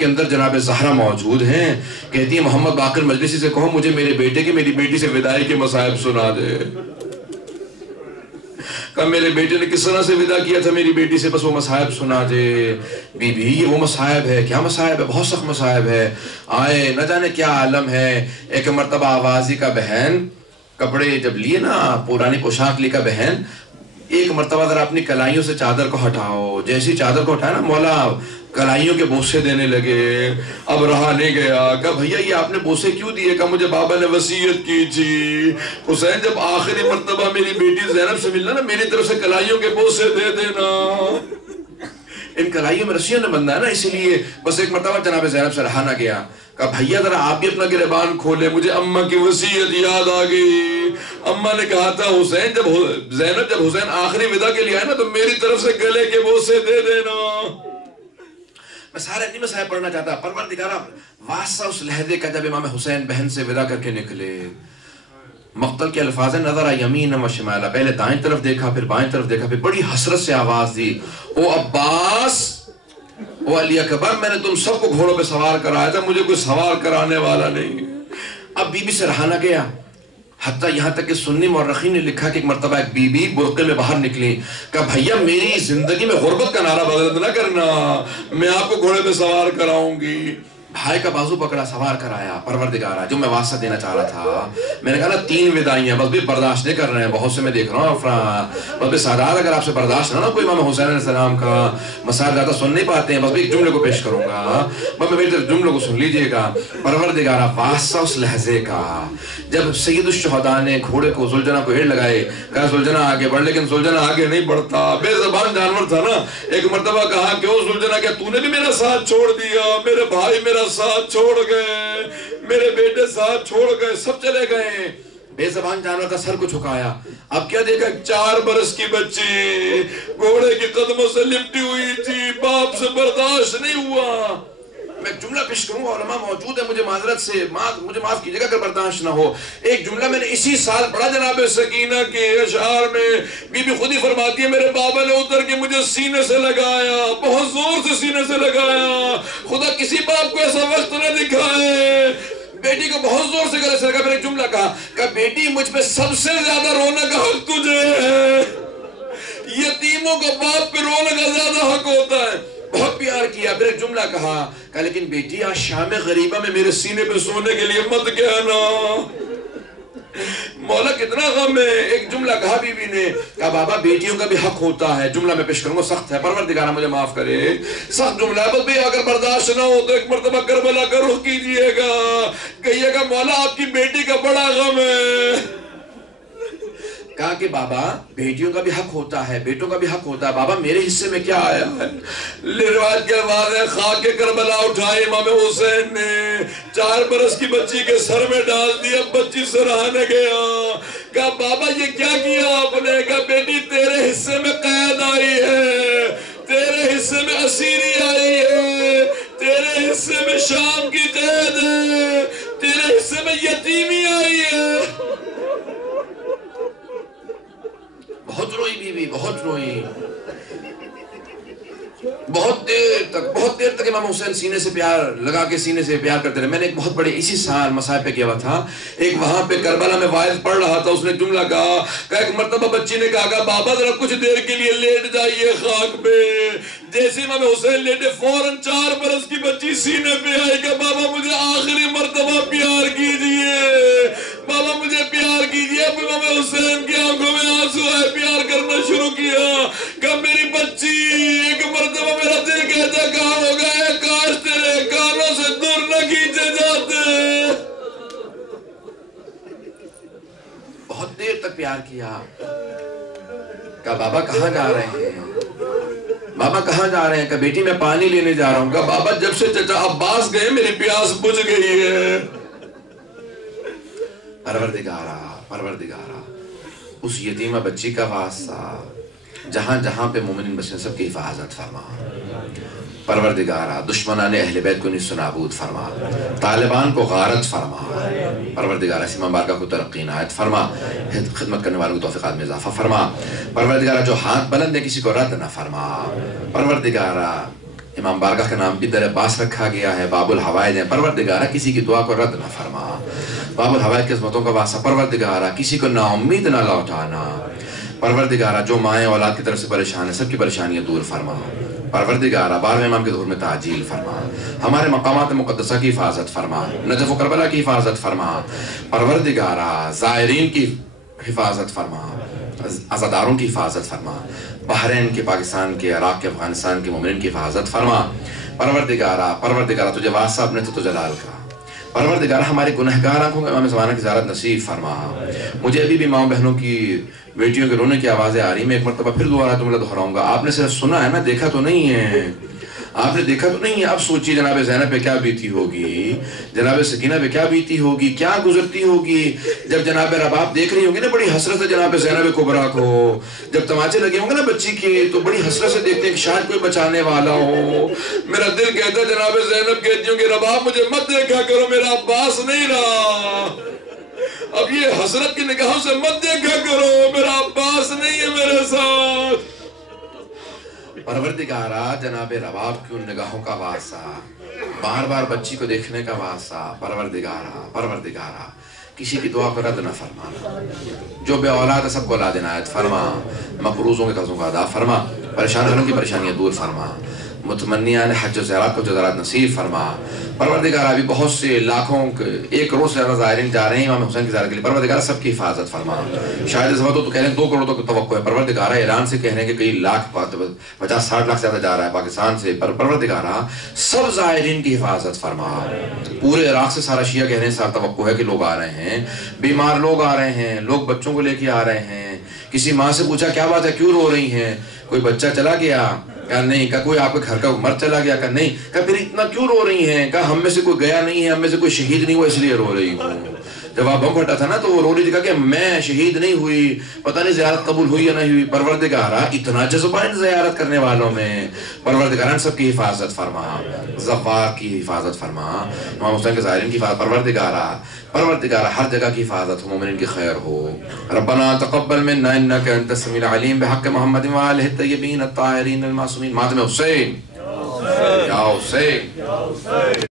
کے اندر جناب زہرا موجود ہیں. کہتی ہے محمد باقر مجلسی سے کہو مجھے میرے بیٹے کی میری بیٹی سے وداعی کے مصائب سنا دے. کہا میرے بیٹے نے کس طرح سے ودا کیا تھا میری بیٹی سے، بس وہ مصائب سنا دے. بی بی یہ وہ مصائب ہے. کیا مصائب ہے؟ بہت سخت مصائب ہے. آئے نہ جانے کیا عالم ہے. ایک مرتبہ آوازی کا بہن کپڑے جب لیے نا، پرانی پوشاک لے کا بہن، ایک مرتبہ ذرا اپنی کلائیوں سے چادر کو ہٹاؤ. جیسی چادر کو ہٹایا نا مولا کلائیوں کے بوسے دینے لگے. اب رہا نہیں گیا. کہا بھیا یہ آپ نے بوسے کیوں دیے؟ کہا مجھے بابا نے وصیت کی تھی حسین جب آخری مرتبہ میری بیٹی زینب سے ملنا نا میری طرف سے کلائیوں کے بوسے دے دینا. ان کلائیوں میں رسیوں نے بندھا ہے نا، اسی لیے بس ایک مرتبہ جناب زینب سے رہا نہ گیا. کہا بھیا ذرا آپ بھی اپنا گریبان کھولے، مجھے اماں کی وصیت یاد آ گئی. اماں نے کہا تھا حسین جب حسین آخری ودا کے لیے آئے نا تو میری طرف سے گلے کے بوسے دے دینا. میں سارے نہیں مسائل پڑھنا چاہتا. پروردگارہ واسطہ اس لہجے کا جب امام حسین بہن سے ودا کر کے نکلے. مقتل کے الفاظ نظر یمین و شمالا، پہلے دائیں طرف دیکھا پھر بائیں طرف دیکھا، پھر بڑی حسرت سے آواز دی او عباس او علی اکبر، میں نے تم سب کو گھوڑوں پہ سوار کرایا تھا، مجھے کوئی سوار کرانے والا نہیں. اب بی بی سے رہا نہ گیا، حتیٰ یہاں تک کہ سنی مورخین نے لکھا کہ ایک مرتبہ ایک بی بی برقعے میں باہر نکلی. کہا بھیا میری زندگی میں غربت کا نعرہ بغلط نہ کرنا، میں آپ کو گھوڑے پہ سوار کراؤں گی. بھائی کا بازو پکڑا، سوار کرایا. پروردگارہ جو میں واسطہ دینا چاہ رہا تھا، میں نے کہا نا 3 ودائیاں بس بھی برداشت نہیں کر رہے ہیں. بہت سے میں دیکھ رہا ہوں افراد بس بھی سادات، اگر آپ سے برداشت نہ کوئی امام حسین علیہ السلام کا مسائل زیادہ سن نہیں پاتے ہیں، بس بھی ایک جملے کو پیش کروں گا، بس میری طرف جملے کو سن لیجئے گا. پروردگارہ واسطہ اس لہجے کا. جب سید الشہداء نے گھوڑے کو زلجنہ کو ایڑ لگائے، کہا زلجنہ آگے بڑھ، لیکن زلجنہ آگے نہیں بڑھتا. بے زبان جانور تھا نا. ایک مرتبہ کہا کہ او زلجنہ کیا تو نے بھی میرا ساتھ چھوڑ دیا؟ میرے بھائی میرا ساتھ چھوڑ گئے، میرے بیٹے ساتھ چھوڑ گئے، سب چلے گئے. بے زبان جانور کا سر کو چھکایا. اب کیا دیکھا؟ 4 برس کی بچی گھوڑے کے قدموں سے لپٹی ہوئی تھی، باپ سے برداشت نہیں ہوا. میں ایک جملہ پیش کروں گا، علماء موجود ہے، مجھے معذرت سے مجھے معاف کیجیے گا اگر برداشت نہ ہو. ایک جملہ میں نے اسی سال پڑھا جناب سکینہ کے اشعار میں. بی بی خود ہی فرماتی ہے میرے بابا نے اتر کے مجھے سینے سے لگایا، بہت زور سے سینے سے لگایا. خدا کسی باپ کو ایسا وقت نہ دکھائے. بیٹی کو بہت زور سے گلے سے لگا. میں نے ایک جملہ کہا کہ بیٹی مجھ پہ سب سے زیادہ رونے کا حق تجھے ہے. یتیموں کا باپ پہ رونے کا زیادہ حق ہوتا ہے. بہت پیار کیا. پھر ایک جملہ کہا لیکن بیٹی آج شام غریبہ میں میرے سینے پہ سونے کے لیے مت کہنا. مولا کتنا غم ہے. ایک جملہ کہا بی بی نے، کہا بابا بیٹیوں کا بھی حق ہوتا ہے. جملہ میں پیش کروں گا، سخت ہے، پروردگارہ مجھے معاف کرے، سخت جملہ ہے، بس بھی اگر برداشت نہ ہو تو ایک مرتبہ کربلا کا رخ کیجئے گا، کہیے گا مولا آپ کی بیٹی کا بڑا غم ہے. کہا کہ بابا بیٹیوں کا بھی حق ہوتا ہے، بیٹوں کا بھی حق ہوتا ہے. بابا میرے حصے میں کیا آیا ہے؟ روایت کے الفاظ ہے خاک کربلا اٹھائے امام حسین نے 4 برس کی بچی کے سر میں ڈال دیا. بچی سے رہا نہ گیا. کہا بابا یہ کیا کیا آپ نے؟ کہا بیٹی تیرے حصے میں قید آئی ہے، تیرے حصے میں اسیری آئی ہے، تیرے حصے میں شام کی قید ہے، تیرے حصے میں یتیمی آئی ہے. بہت روئی بی بی، بہت روئی. بہت دیر تک امام حسین سینے سے پیار لگا کے سینے سے پیار کرتے رہے. میں نے ایک بہت بڑے اسی سال مسائب پہ کیا ہوا تھا. ایک وہاں پہ کربلا میں وائز پڑھ رہا تھا، اس نے جملہ کہا کہ ایک مرتبہ بچی نے کہا بابا ذرا کچھ دیر کے لیے لیٹ جائیے خاک پہ. جیسے امام حسین لیٹے فوراً 4 برس کی بچی سینے پہ آئی کہ بابا مجھے آخری مرتبہ پیار کیجئے، بابا مجھے پیار کیجئے. اب امام حسین کی آنکھوں میں آنسو آئے، پیار کرنا شروع کیا. کہ میری بچی ایک مرتبہ میرا دل کہتا کہاں ہو گئے، کاش تیرے کانوں سے دور نہ کھینچے جاتے. بہت دیر تک پیار کیا. کہا بابا کہاں جا رہے ہیں؟ بابا کہاں جا رہے ہیں؟ کہ بیٹی میں پانی لینے جا رہا ہوں. کہا بابا جب سے چچا عباس گئے میری پیاس بجھ گئی ہے. پروردگارہ اس یتیمہ بچی کا واسطہ جہاں جہاں پہ مومنین بچے سب کی حفاظت فرما. پروردگارہ دشمنان اہل بیت کو نیست و نابود فرما، طالبان کو غارت فرما. پروردگارہ اس امام بارگاہ کو ترقی عنایت فرما، خدمت کرنے والوں کو توفیقات میں اضافہ فرما. پروردگارہ جو ہاتھ بلند ہے کسی کو رد نہ فرما. پروردگارہ امام بارگاہ کا نام بھی در عباس رکھا گیا ہے. باب الحوائج ہے. پروردگارہ کسی کی دعا کو رد نہ فرما. باب الحوائج کی عظمتوں کا واسطہ پروردگارہ کسی کو نا امید نہ لوٹانا. پروردگارہ جو مائیں اولاد کی طرف سے پریشان ہے سب کی پریشانیاں دور فرما. پروردگارہ 12ویں امام کے ظہور میں تعجیل فرما. ہمارے مقامات مقدسہ کی حفاظت فرما. نجف و کربلا کی حفاظت فرما. پروردگارہ زائرین کی حفاظت فرما. عزاداروں کی حفاظت فرما. بحرین کے، پاکستان کے، عراق کے، افغانستان کے مومنین کی حفاظت فرما. پروردگارہ تجھے واسطہ اپنے تو جلال کا. پروردگارہ ہمارے گنہگار آنکھوں میں امام زمانہ کی زیارت نصیب فرما. مجھے ابھی بھی ماں بہنوں کی، بیٹیوں کے رونے کی آوازیں آ رہی. میں ایک مرتبہ پھر دوبارہ تمہیں دہراؤں گا. آپ نے صرف سنا ہے نا، دیکھا تو نہیں ہے. آپ نے دیکھا تو نہیں ہے. اب سوچیے جناب زینب پہ کیا بیتی ہوگی، جناب سکینہ پہ کیا بیتی ہوگی، کیا گزرتی ہوگی جب جناب رباب دیکھ رہی ہوں گی نا بڑی حسرت ہے جناب زینب کبریٰ کو. جب تماچے لگے ہوں گے نا بچی کے تو بڑی حسرت سے دیکھتے ہیں کہ شاید کوئی بچانے والا ہو. میرا دل کہتا ہے جناب زینب کہتی ہوں کہ رباب مجھے مت دیکھا کرو، میرا عباس نہیں رہا. اب یہ حسرت کی نگاہوں سے مت دیکھا کرو، میرا عباس نہیں ہے میرے ساتھ. پروردگارہ جناب رباب کی ان نگاہوں کا واسطہ، بار بار بچی کو دیکھنے کا واسطہ، پروردگارہ کسی کی دعا کو رد نہ فرمانا. جو بے اولاد ہے سب کو اولاد عنایت فرما. مقروضوں کے قرضوں کا ادا فرما. پریشانوں کی پریشانیاں دور فرما. متمنیان حج و زیارات کو جزارات نصیب فرما. پروردگارہ ابھی بہت سے لاکھوں 1 کروڑ سے زیادہ زائرین جا رہے ہیں امام حسین کی زیارت کے لیے. پروردگارہ سب کی حفاظت فرما. شاید اس وقت تو کہہ رہے ہیں 2 کروڑ تک توقع ہے. پروردگارہ ایران سے کہہ رہے ہیں کہ کئی لاکھ 50-60 لاکھ سے زیادہ جا رہا ہے پاکستان سے. پروردگارہ سب زائرین کی حفاظت فرما. پورے عراق سے سارا شیعہ کہہ رہے ہیں سارا توقع ہے کہ لوگ آ رہے ہیں، بیمار لوگ آ رہے ہیں، لوگ بچوں کو لے کے آ رہے ہیں. کسی ماں سے پوچھا کیا بات ہے، کیوں رو رہی ہیں؟ کوئی بچہ چلا گیا؟ کہا نہیں. کہا کوئی آپ کے گھر کا مرد چلا گیا؟ کہا نہیں. کہا پھر اتنا کیوں رو رہی ہیں؟ کہا ہم میں سے کوئی گیا نہیں ہے، ہم میں سے کوئی شہید نہیں ہوا اس لیے رو رہی ہوں. جب آپ بم پھٹا تھا نا تو وہ رو رہی تھی. کہا کہ میں شہید نہیں ہوئی، پتہ نہیں زیارت قبول ہوئی یا نہیں ہوئی. پروردگارہ اتنا جذبہ ان زیارت کرنے والوں میں. پروردگارہ سب کی حفاظت فرما. زوار کی حفاظت فرما. امام حسین کے زائرین کی حفاظت. پروردگارہ ہر جگہ کی حفاظت ہو، مومنین کی خیر ہو. ربنا تقبل منا انک انت السمیع العلیم بحق محمد وآلہ الطیبین الطاہرین المعصومین. ماتم حسین یا حسین.